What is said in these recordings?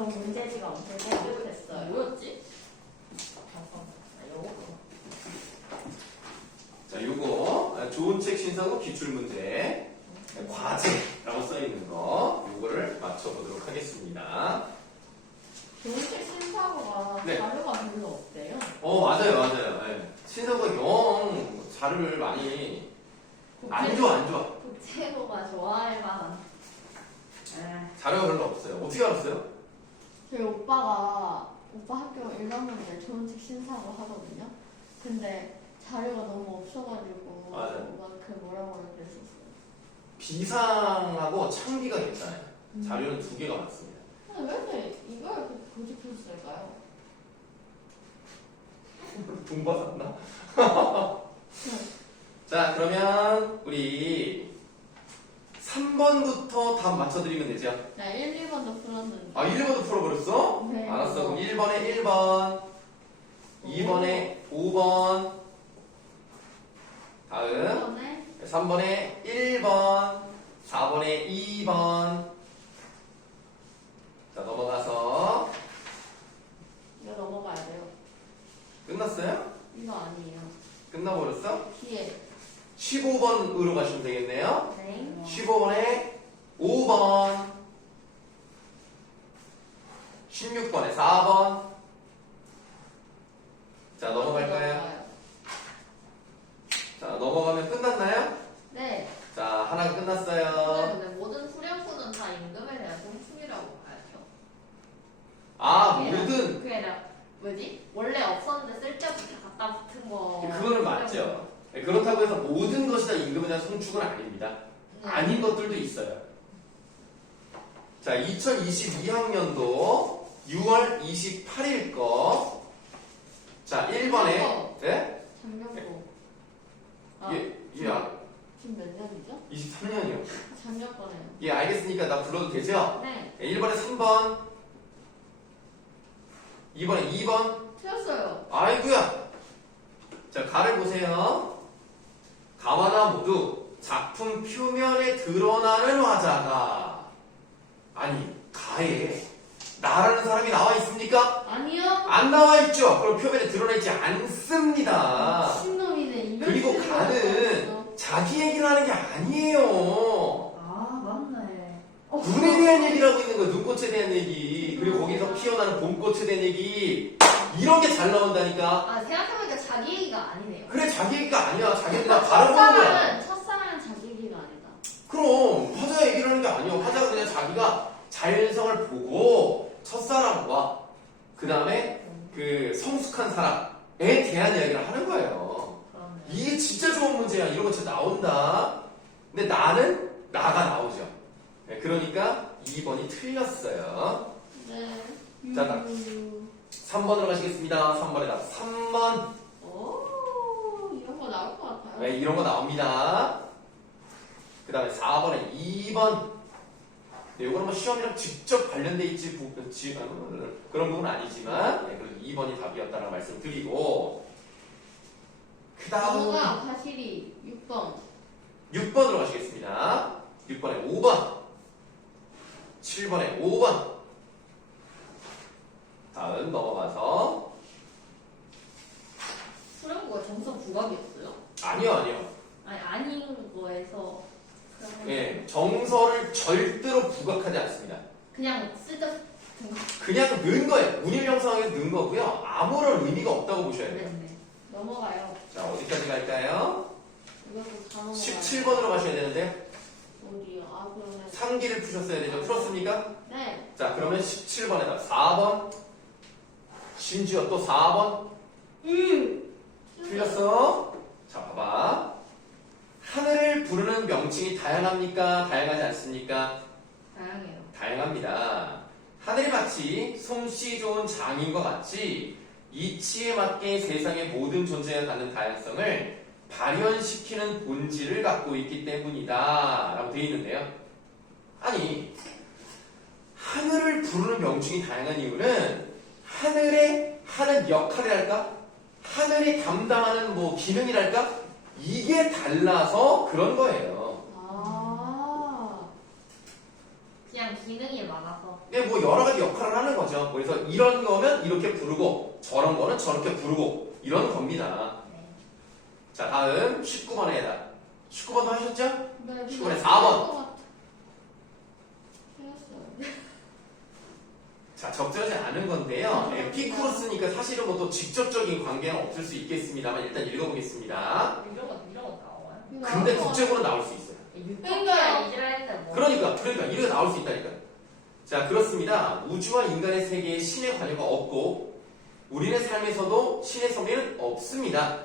이건 문제지가 엄청 생겼어요. 뭐였지? 자, 요거 좋은 책 신사고 기출문제 과제라고 써있는 거 요거를 맞춰보도록 하겠습니다. 좋은 책 신사고가 네. 자료가 별로 없대요. 맞아요. 네. 신사고가 영 자료를 많이 안 좋아. 국제고가 좋아할 만한. 자료가 별로 없어요. 어떻게 알았어요? 저희 오빠 학교 1학년인데 좋은 책 신사고 하거든요. 근데 자료가 너무 없어가지고 맞아요. 막 그 뭐라고 해야 됐었어요. 비상하고 창비가 괜찮아요. 자료는 2개가 많습니다. 근데 왜 이걸 이렇게 고집했을까요? 돈 받았나? 자, 그러면 우리 3번부터 답 맞춰드리면 되죠? 나 1, 2번도 풀었는데. 1, 2번도 풀어버렸어? 네. 알았어. 그럼 1번에 1번, 2번에 5번, 다음 3번에 1번, 4번에 2번. 자, 넘어가서 이거 넘어가야 돼요. 끝났어요? 이거 아니에요. 끝나버렸어? 뒤에. 15번으로 가시면 되겠네요. 네. 15번에 5번, 16번에 4번. 자, 넘어갈까요? 자, 넘어가면 끝났나요? 네. 자, 하나가 끝났어요. 근데 모든 수렴수는 다 임금에 대한 공충이라고 봐야죠. 모든. 그게 뭐지? 원래 없었는데 쓸 때부터 갖다 붙은 거. 그거는 맞죠. 그렇다고 해서 모든 것이 다 임금에 대한 송축은 아닙니다. 네. 아닌 것들도 있어요. 자, 2022학년도 6월 28일 거. 자, 1번에. 네? 작년도. 지금 몇 년이죠? 23년이요. 작년 거네요. 예, 알겠으니까 나 불러도 되죠? 네. 1번에 3번. 2번에 2번. 틀렸어요. 아이고야. 자, 가를 보세요. 가와나 모두 작품 표면에 드러나는 화자가. 아니, 가에 나라는 사람이 나와 있습니까? 아니요. 안 나와 있죠? 그럼 표면에 드러나지 않습니다. 신놈이네. 그리고 가는 자기 얘기를 하는 게 아니에요. 아, 맞네. 눈에 대한 얘기를 하고 있는 거예요. 눈꽃에 대한 얘기. 그리고 거기서 피어나는 봄꽃에 대한 얘기. 이런 게 잘 나온다니까. 생각해보니까 자기 얘기가 아니네요. 그래, 자기 얘기가 아니야. 자기 얘기 나 바라보는 거야. 첫사랑은 자기 얘기가 아니다. 그럼 화자 얘기를 하는 게 아니야. 화자가 그냥 자기가 자연성을 보고 첫사랑과 그 다음에 그 성숙한 사람에 대한 이야기를 하는 거예요. 그러네. 이게 진짜 좋은 문제야. 이런 거 진짜 나온다. 근데 나가 나오죠. 네, 그러니까 2번이 틀렸어요. 네. 자, 3번으로 가시겠습니다. 3번에 답. 3번. 오, 이런 거 나올 것 같아요. 네, 이런 거 나옵니다. 그 다음에 4번에 2번. 네, 이거는 뭐 시험이랑 직접 관련돼 있지, 그런 부분은 아니지만, 네, 그래도 2번이 답이었다는 말씀 드리고, 그 다음. 번호가 사실이 6번. 6번으로 가시겠습니다. 6번에 5번. 7번에 5번. 다음 넘어가서. 수련고가 정석 부각이었어요? 아니요. 아닌 거에서. 예, 정서를 절대로 부각하지 않습니다. 그냥 쓸데없는 거. 그냥 넣은 거예요. 문일 형성하게 넣은 거고요. 아무런 의미가 없다고 보셔야 돼요. 네. 넘어가요. 자, 어디까지 갈까요? 이것도 다 넘어가요. 17번으로 가셔야 되는데 어디요? 그러면. 상기를 푸셨어야 되죠. 풀었습니까? 네. 자, 그러면 17번에다 4번. 심지어 또 4번. 틀렸어. 자, 봐봐. 하늘을 부르는 명칭이 다양합니까? 다양하지 않습니까? 다양해요. 다양합니다. 하늘이 마치 솜씨 좋은 장인과 같이 이치에 맞게 세상의 모든 존재가 갖는 다양성을 발현시키는 본질을 갖고 있기 때문이다 라고 되어 있는데요. 아니, 하늘을 부르는 명칭이 다양한 이유는 하늘에 하는 역할이랄까? 하늘이 담당하는 뭐 기능이랄까? 이게 달라서 그런 거예요. 그냥 기능이 많아서. 네, 뭐 여러 가지 역할을 하는 거죠. 그래서 이런 거면 이렇게 부르고 저런 거는 저렇게 부르고 이런 겁니다. 네. 자, 다음 19번에 해당. 19번도 하셨죠? 네, 19번에 4번. 틀렸어요. 자, 적절하지 않은 건데요. 에피쿠로스니까 사실은 뭐 또 직접적인 관계는 없을 수 있겠습니다만 일단 읽어보겠습니다. 이런 거 나와요? 근데 국제고는 나올 수 있어요. 유토피아 이스라엘 때 뭐. 그러니까 이렇게 나올 수 있다니까요. 자, 그렇습니다. 우주와 인간의 세계에 신의 관여가 없고 우리의 삶에서도 신의 섭리는 없습니다.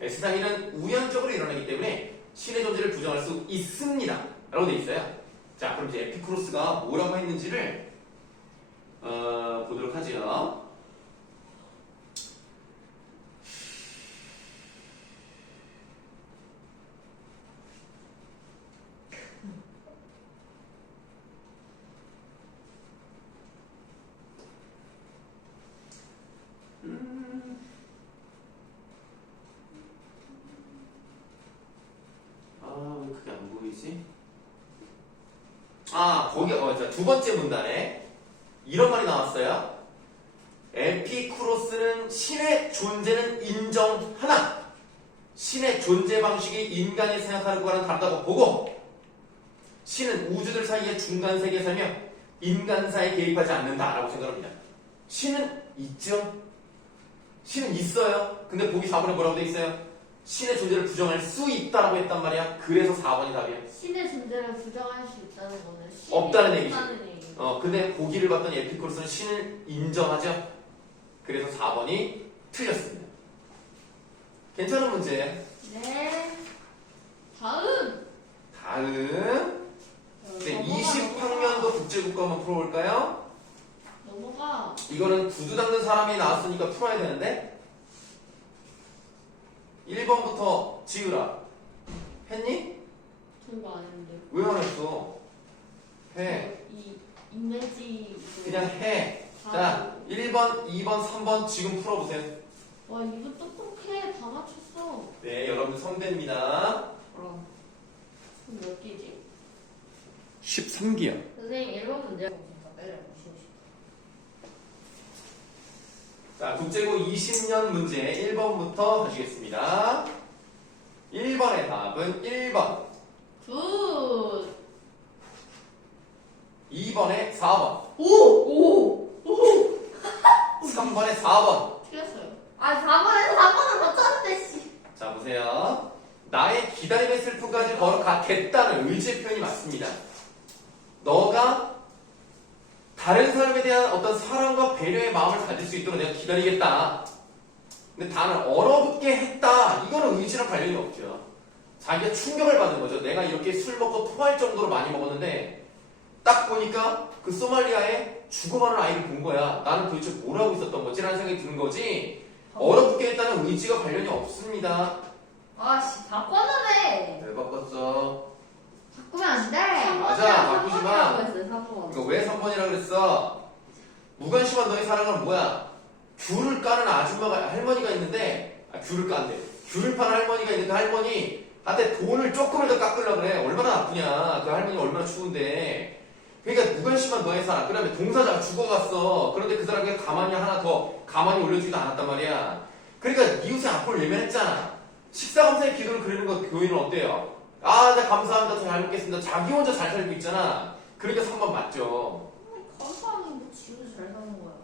세상 일은 우연적으로 일어나기 때문에 신의 존재를 부정할 수 있습니다. 라고 돼 있어요. 자, 그럼 이제 에피쿠로스가 뭐라고 했는지를 보도록 하죠. 왜 그게 안 보이지? 거기, 자, 두 번째 문단에 이런 말이 나왔어요. 에피쿠로스는 신의 존재는 인정하나 신의 존재 방식이 인간이 생각하는 것과는 다르다고 보고 신은 우주들 사이의 중간 세계에 살며 인간사에 개입하지 않는다라고 생각합니다. 신은 있죠? 신은 있어요. 근데 보기 4번에 뭐라고 돼 있어요? 신의 존재를 부정할 수 있다라고 했단 말이야. 그래서 4번이 답이야. 신의 존재를 부정할 수 있다는 거는 신이 없다는 얘기지. 없다는 얘기. 근데 보기를 봤더니 에피쿠로스는 신을 인정하죠. 그래서 4번이 틀렸습니다. 괜찮은 문제. 네. 다음. 네, 20학년도 국제국가 한번 풀어볼까요? 넘어가. 이거는 구두 닦는 사람이 나왔으니까 풀어야 되는데 1번부터 지으라. 했니? 저 이거 안 했는데. 왜 안 했어? 해. 이 이미지. 그냥 해. 자, 1번, 2번, 3번 지금 풀어보세요. 와 이거 똑똑해. 다 맞췄어. 네, 여러분들 선배입니다. 그럼 몇 개지? 13기요. 선생님 1번 문제 진짜 빼려고. 자, 국제고 20년 문제 1번부터 가시겠습니다. 1번의 답은 1번. 굿. 2번에 4번. 오. 3번에 4번. 틀렸어요. 아 4번에서 4번을 맞췄는데 씨. 자, 보세요. 나의 기다림의 슬픔까지 걸어가겠다는 의지의 표현이 맞습니다. 너가 다른 사람에 대한 어떤 사랑과 배려의 마음을 가질 수 있도록 내가 기다리겠다. 근데 다는 얼어붙게 했다. 이거는 의지랑 관련이 없죠. 자기가 충격을 받은 거죠. 내가 이렇게 술 먹고 토할 정도로 많이 먹었는데 딱 보니까 그 소말리아에 죽어가는 아이를 본 거야. 나는 도대체 뭘 하고 있었던 거지? 라는 생각이 드는 거지. 얼어붙게 했다는 의지가 관련이 없습니다. 아씨 바꿔놔네. 왜 바꿨어? 바꾸면 안 돼. 맞아, 바꾸지 마. 했어요 3번. 그러니까 왜 3번이라 그랬어? 무관심한 너의 사랑은 뭐야? 귤을 까는 아줌마가 할머니가 있는데 귤을 깐대. 귤을 파는 할머니가 있는데 그 할머니한테 돈을 조금을 더 깎으려고 그래. 얼마나 나쁘냐. 그 할머니 얼마나 추운데. 그러니까 무관심한 너의 사랑. 그 다음에 동사자가 죽어갔어. 그런데 그 사람이 가만히 하나 더 가만히 올려주지도 않았단 말이야. 그러니까 이웃의 악보를 예면했잖아. 식사감사의 기도를 그리는 거 교인은 어때요? 네, 감사합니다. 잘 먹겠습니다. 자기 혼자 잘 살고 있잖아. 그러니까 3번 맞죠. 감사하게 뭐 지금 잘 사는 거야.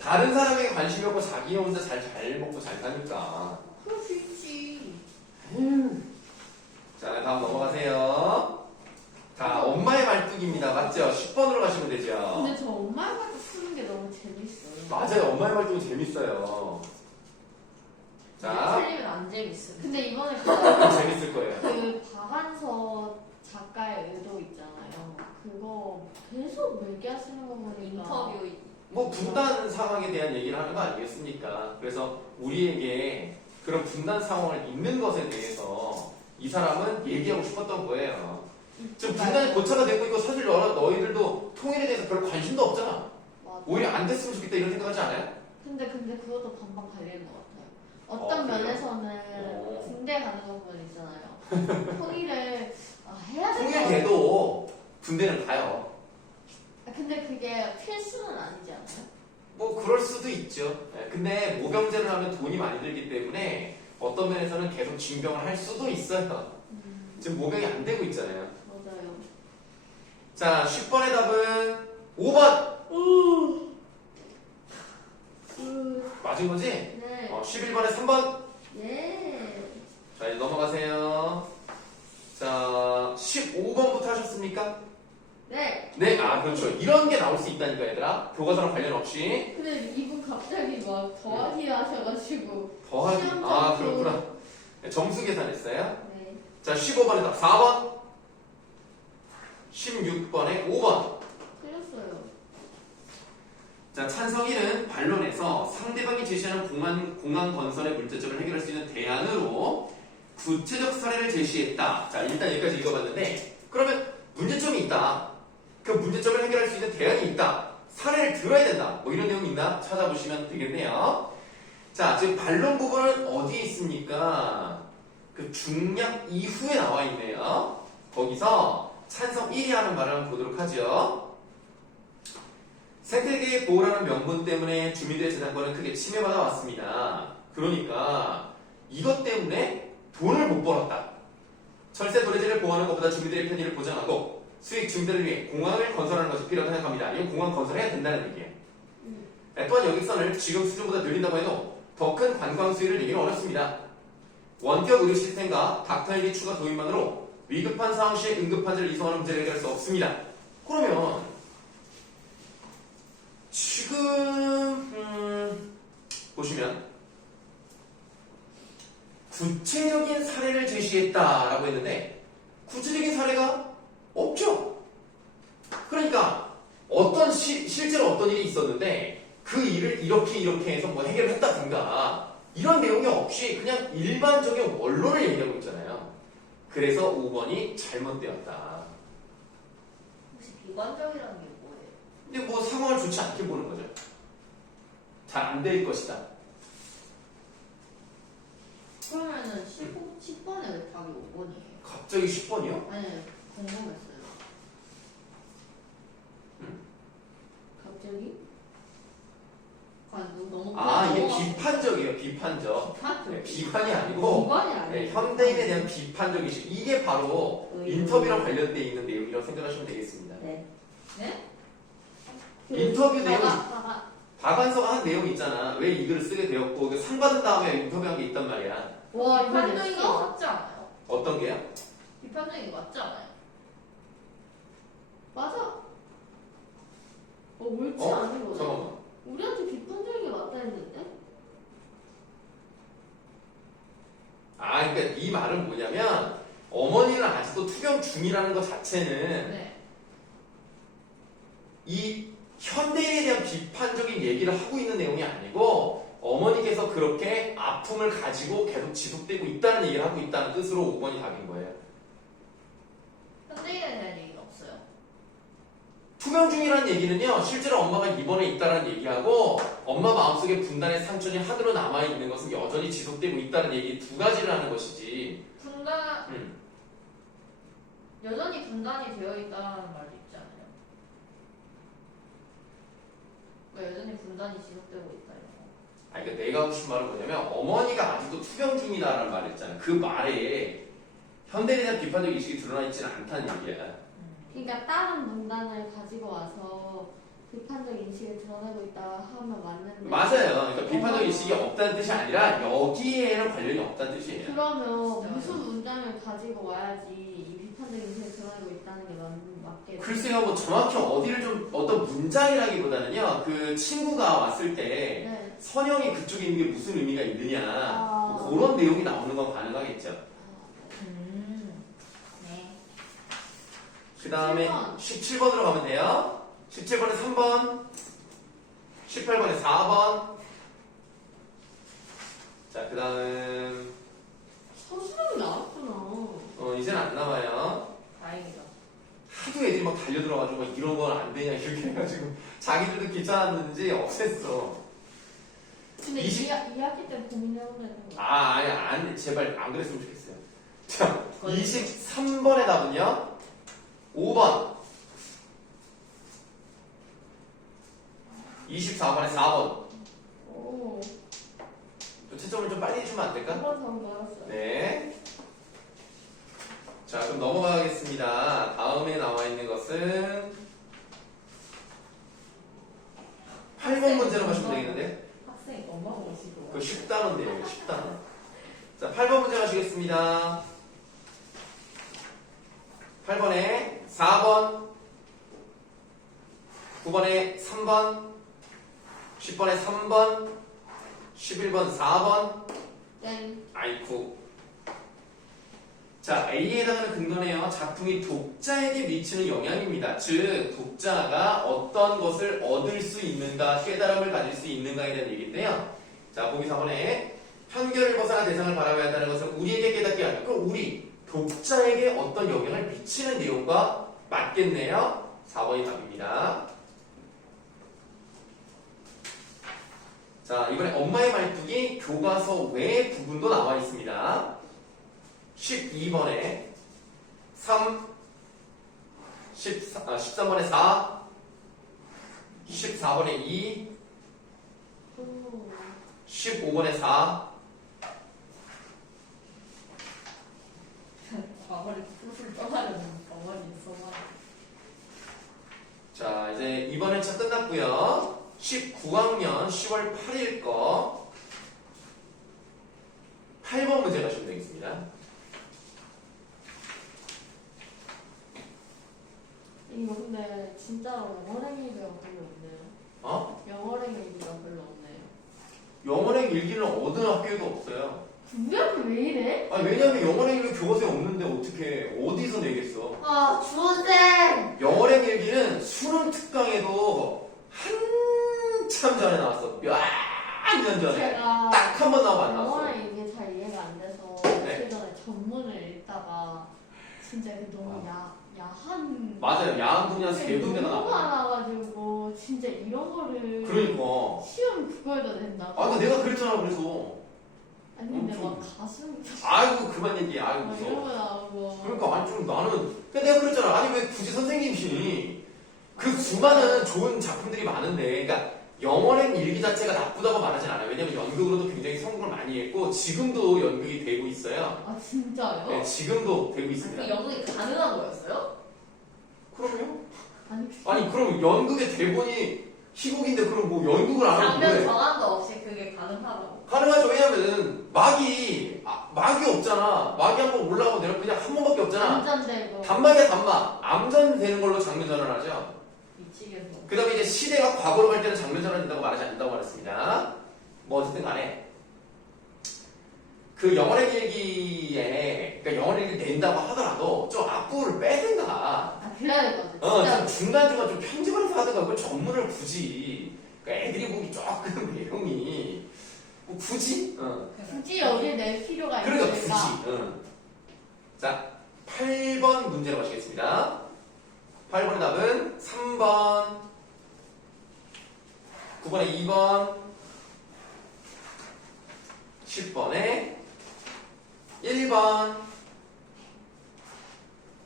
다른 사람에게 관심이 없고 자기 혼자 잘 먹고 잘 사니까. 그럴 수 있지. 자, 네, 다음 넘어가세요. 자, 엄마의 말뚝입니다. 맞죠? 10번으로 가시면 되죠. 근데 저 엄마의 말도 쓰는 게 너무 재밌어요. 맞아요. 엄마의 말뚝은 재밌어요. 자, 틀리면 안 재밌어. 근데 이번에 재밌을 거예요. 그 박완서 작가의 의도 있잖아요. 그거 계속 얘기하시는 거 보니까 인터뷰. 뭐 분단 상황에 대한 얘기를 하는 거 아니겠습니까? 그래서 우리에게 그런 분단 상황을 있는 것에 대해서 이 사람은 얘기하고 싶었던 거예요. 지금 분단이 고착화 되고 있고 사실 너희들도 통일에 대해서 별 관심도 없잖아. 맞아. 오히려 안 됐으면 좋겠다 이런 생각하지 않아요? 근데 그것도 반반 갈리는 것 같아요. 어떤 그래요? 면에서는 군대 가는 건 있잖아요. 통일을 해야 될것 같아요. 통일돼도 군대는 가요. 근데 그게 필수는 아니지 않아요? 뭐 그럴 수도 있죠. 예, 근데 모병제를 하면 돈이 많이 들기 때문에 어떤 면에서는 계속 징병을 할 수도 있어요. 지금 모병이 안 되고 있잖아요. 맞아요. 자, 10번의 답은 5번. 맞은 거지? 네. 11번에 3번. 예. 자, 이제 넘어가세요. 자, 15번부터 하셨습니까? 네. 네, 그렇죠. 이런 게 나올 수 있다니까, 얘들아. 교과서랑 관련 없이. 근데 이분 갑자기 막 더하기 하셔가지고. 더하기. 시험 점수. 그렇구나. 네, 점수 계산했어요. 네. 자, 15번에 답 4번. 16번에 5번. 틀렸어요. 자, 찬성 1은 반론에서 상대방이 제시하는 공항 건설의 문제점을 해결할 수 있는 대안으로 구체적 사례를 제시했다. 자, 일단 여기까지 읽어봤는데, 그러면 문제점이 있다. 그 문제점을 해결할 수 있는 대안이 있다. 사례를 들어야 된다. 뭐 이런 내용이 있나 찾아보시면 되겠네요. 자, 지금 반론 부분은 어디에 있습니까? 그 중략 이후에 나와 있네요. 거기서 찬성 1이 하는 말을 한번 보도록 하죠. 생태계의 보호라는 명분 때문에 주민들의 재산권은 크게 침해받아 왔습니다. 그러니까 이것 때문에 돈을 못 벌었다. 철새 도래지를 보호하는 것보다 주민들의 편의를 보장하고 수익 증대를 위해 공항을 건설하는 것이 필요하다고 생각합니다. 이건 공항 건설해야 된다는 얘기예요. 또한 여객선을 지금 수준보다 늘린다고 해도 더 큰 관광 수익을 내기는 어렵습니다. 원격 의료 시스템과 닥터 헬기 추가 도입만으로 위급한 상황 시에 응급환자를 이송하는 문제를 해결할 수 없습니다. 그러면 지금 보시면 구체적인 사례를 제시했다라고 했는데 구체적인 사례가 없죠. 그러니까 실제로 어떤 일이 있었는데 그 일을 이렇게 해서 뭐 해결했다든가 이런 내용이 없이 그냥 일반적인 원론을 얘기하고 있잖아요. 그래서 5번이 잘못되었다. 혹시 비관적이라는 게 뭐예요? 근데 뭐 상황을 좋지 않게 보는 거죠. 잘 안 될 것이다. 그러면은 10번에 왜 답이 5번이에요? 갑자기 10번이요? 아니, 궁금했어요. 갑자기? 너무 이게 넘어갔어요. 비판적이에요. 비판적. 비판적. 네, 비판이 아니고 비관이 아니에요. 네, 현대인에 대한 비판적이시. 이게 바로 인터뷰랑 관련돼 있는 내용이라고 생각하시면 되겠습니다. 네? 네? 인터뷰 내용 다가 박완서가 한 내용 있잖아. 왜 이 글을 쓰게 되었고 그 상 받은 다음에 인터뷰한 게 있단 말이야. 와, 이거 비판적인 게 됐어? 맞지 않아요? 어떤 게요? 비판적인 게 맞지 않아요? 맞아. 옳지 어? 않은 거네. 잠깐만. 우리한테 비판적인 게 맞다 했는데? 그러니까 이 말은 뭐냐면 어머니는 아직도 투병 중이라는 것 자체는 네. 이 현대인에 대한 비판적인 얘기를 하고 있는 내용이 아니고 어머니께서 그렇게 아픔을 가지고 계속 지속되고 있다는 얘기를 하고 있다는 뜻으로 5번이 답인 거예요. 현대인에 대한 얘기가 없어요. 투병 중이라는 얘기는요, 실제로 엄마가 입원해 있다는 얘기하고 엄마 마음속에 분단의 상처이 하늘로 남아있는 것은 여전히 지속되고 있다는 얘기 두 가지를 하는 것이지. 여전히 분단이 되어 있다는 말도 있지 않아요? 왜 여전히 분단이 지속되고 있다 이런 거? 그러니까 내가 하고 싶은 말은 뭐냐면 어머니가 아직도 투병 중이다라는 말을 했잖아. 그 말에 현대인에 대한 비판적 인식이 드러나 있지는 않다는 얘기야. 그러니까 다른 문단을 가지고 와서 비판적 인식을 드러내고 있다 하면 맞는데. 맞아요. 그러니까 비판적 인식이 없다는 뜻이 아니라 여기에는 관련이 없다는 뜻이에요. 그러면 진짜. 무슨 문장을 가지고 와야지 이 비판적 인식을 드러내고 있다는 게 맞게. 글쎄요, 뭐 정확히 어디를 좀 어떤 문장이라기보다는요, 그 친구가 왔을 때 네. 선영이 그쪽에 있는 게 무슨 의미가 있느냐, 아. 뭐 그런 내용이 나오는 건 가능하겠죠. 네. 그 다음에 17번. 17번으로 가면 돼요. 17번에 3번, 18번에 4번. 자, 그 다음, 서술형이 나왔구나. 이제는 안 남아요. 다행이다. 하도 애들이 막 달려들어가지고 막 이런 건 안 되냐, 이렇게 해가지고 자기들도 귀찮았는지 없앴어. 근데 20 2학기 때 고민해보는 거. 아니, 제발 안 그랬으면 좋겠어요. 자, 23번의 답은요? 5번. 24번에 4번. 오. 또 채점을 좀 빨리 해주면 안 될까? 한번 더 배웠어요. 네. 자, 그럼 넘어가겠습니다. 다음에 나와 있는 것은 8번 문제로 가시면 되겠는데? 학생 엄마 오시고. 그거 10단원인데요, 10단원. 자, 8번 문제 가시겠습니다. 8번에 4번, 9번에 3번, 10번에 3번, 11번 4번. 땡. 아이쿠. 자, A에 해당하는 근거네요. 작품이 독자에게 미치는 영향입니다. 즉, 독자가 어떤 것을 얻을 수 있는가, 깨달음을 가질 수 있는가에 대한 얘기인데요. 자, 보기 4번에 편견을 벗어나 대상을 바라봐야 한다는 것은 우리에게 깨닫게 하는, 그럼 우리, 독자에게 어떤 영향을 미치는 내용과 맞겠네요. 4번이 답입니다. 자, 이번에 엄마의 말뚝이 교과서 외 부분도 나와 있습니다. 12번에 3, 13번에 4, 14번에 2, 오. 15번에 4. 과거를 풀풀 떠나려는 어머니 소만. 자, 이제 이번 회차 끝났고요. 19학년 10월 8일 거 8번 문제 가시면 되겠습니다. 이거 근데 진짜로 영어랭 얘기가 별로 없네요. 어? 영어랭 얘기가 별로 없네요. 영어랭 일기는 어느 학교에도 없어요. 분명히 왜 이래? 아니, 왜냐면 영어랭 일기 교과서에 없는데 어떻게 어디서 내겠어? 아, 주원생! 영어랭 일기는 수능 특강에도 한참 전에 나왔어. 몇 년 전에. 제가 딱 한 번 나오고 안 나왔어. 영어랭 이게 잘 이해가 안 돼서 네. 며칠 전에 전문을 읽다가 진짜 이게 너무 야한 맞아요. 야한 분야 세 군데가 너무 나와. 많아가지고 진짜 이런 거를 그러니까. 시험 그거에다 낸다고? 아, 근데 내가 그랬잖아. 그래서. 아니 근데 엄청. 막 가슴 아이고 그만 얘기해. 아이고 막 무서워. 이런 거 나오고 그러니까 아니 좀 나는 근데 내가 그랬잖아. 아니 왜 굳이 선생님이 그 수많은 좋은 작품들이 많은데, 그러니까 영어랭 일기 자체가 나쁘다고 말하진 않아요. 왜냐면 연극으로도 굉장히 성공을 많이 했고 지금도 연극이 되고 있어요. 아 진짜요? 네, 지금도 되고 그 있습니다. 연극이 가능한 거였어요? 그럼요? 아니 아니 그럼 연극의 대본이 희곡인데 그럼 뭐 연극을 안 하고 장면 그래? 정한도 없이 그게 가능하다고. 가능하죠. 왜냐면은 막이 없잖아. 막이 한번 올라가고 내려 그냥 한 번밖에 없잖아. 안전되고 단막이야 단막. 암전되는 걸로 장면 전환하죠. 미치겠어. 그 다음에 이제 시대가 과거로 갈 때는 장면 전환된다고 말하지 않는다고 말했습니다. 뭐 어쨌든 간에 그 영어랭 일기에 그러니까 영어랭 일기 낸다고 하더라도 좀 앞부분을 빼든가 아 그래야 될 것 같아 좀 진짜 중간중간 좀 편집을 해서 하든가 그걸 전문을 굳이 그러니까 애들이 보기 조금 내용이 뭐 굳이? 굳이 여기에 낼 필요가 그러니까 굳이 있을까? 자 8번 문제로 마시겠습니다. 8번의 답은 3번 9번에 2번 10번에 1번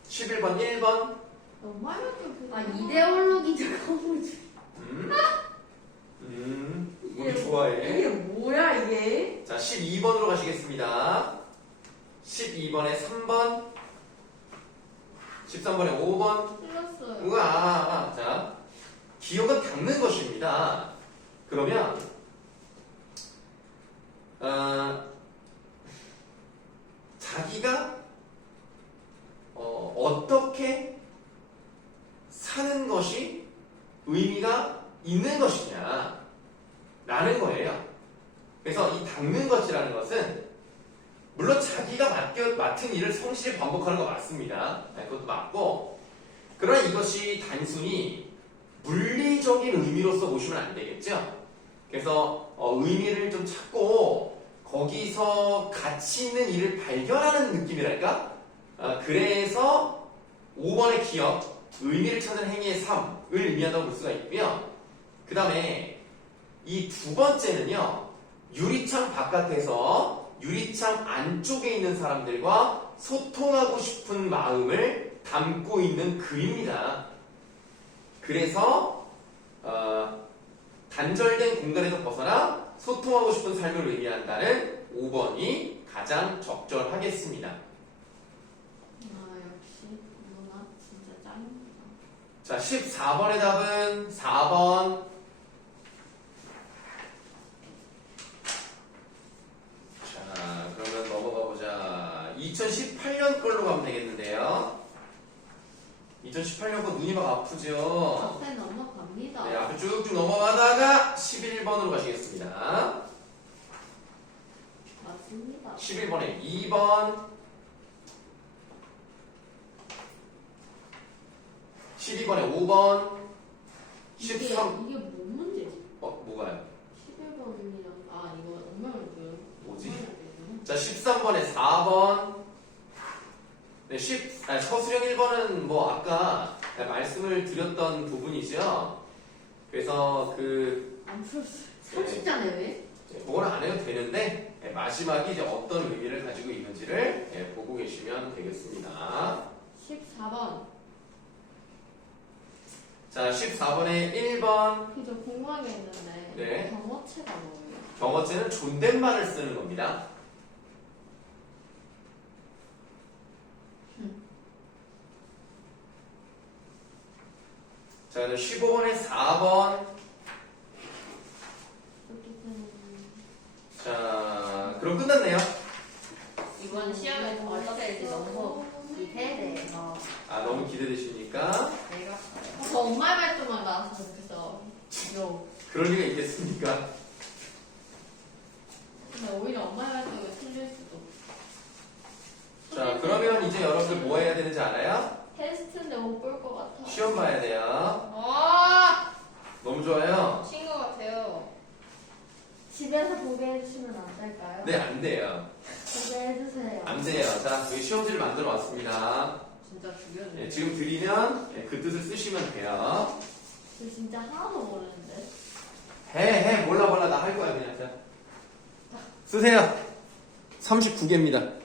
11번 1번 너무 하얗게 아 이데올로기적 허무주. 우리 좋아해. 이게 뭐야 이게? 자 12번으로 가시겠습니다. 12번에 3번 13번에 5번 틀렸어요 우와. 자 기억은 닦는 것입니다. 그러면 자기가 어떻게 사는 것이 의미가 있는 것이냐 라는 거예요. 그래서 이 닦는 것이라는 것은 물론 자기가 맡은 일을 성실히 반복하는 거 맞습니다. 네, 그것도 맞고 그러나 이것이 단순히 물리적인 의미로서 보시면 안 되겠죠. 그래서 의미를 좀 찾고 거기서 가치 있는 일을 발견하는 느낌이랄까? 그래서 5번의 기억, 의미를 찾는 행위의 삶을 의미한다고 볼 수가 있고요. 그 다음에 이 두 번째는요. 유리창 바깥에서 유리창 안쪽에 있는 사람들과 소통하고 싶은 마음을 담고 있는 글입니다. 그래서 단절된 공간에서 벗어나 소통하고 싶은 삶을 의미한다는 5번이 가장 적절하겠습니다. 아 역시 누나 진짜 짱입니다. 자, 14번의 답은 4번. 자, 그러면 넘어가 보자. 2018년 걸로 가면 되겠는데요. 2018년 거 눈이 막 아프죠? 앞에 넘어갑니다. 네, 앞에 쭉쭉 넘어가다가 11번으로 가시겠습니다. 맞습니다. 11번에 2번, 12번에 5번, 13. 이게 뭔 문제지? 뭐가요? 11번이랑 이거 엄마를 줘요. 뭐지? 자, 13번에 4번. 네, 서술형 1번은 뭐 아까 말씀을 드렸던 부분이죠. 그래서 안 풀었어요. 30자네 왜? 그건 안 해도 되는데 마지막에 이제 어떤 의미를 가지고 있는지를 보고 계시면 되겠습니다. 14번. 자, 14번에 1번. 그저 궁금하게 했는데 네. 경어체가 뭐예요? 경어체는 존댓말을 쓰는 겁니다. 자, 그럼 15번에 4번. 자, 그럼 끝났네요. 이번 시험에 어떻게 될지 너무 기대돼서 너무 기대되십니까? 내가 저 엄마의 말투만 나왔으면 좋겠어. 그럴 리가 있겠습니까? 근데 오히려 엄마의 말투가 틀릴 수도. 자, 그러면 이제 여러분들 뭐 해야 되는지 알아요? 테스트인데 못 볼 것 같아. 시험 봐야 돼요. 아 너무 좋아요. 친구 같아요. 집에서 보게 해주시면 안 될까요? 네, 안 돼요. 보게 해주세요. 안 돼요. 자, 여기 시험지를 만들어 왔습니다. 진짜 죽여줘. 네, 지금 드리면 그 뜻을 쓰시면 돼요. 저 진짜 하나도 모르는데. 몰라, 나 할 거야, 그냥. 자, 쓰세요. 39개입니다.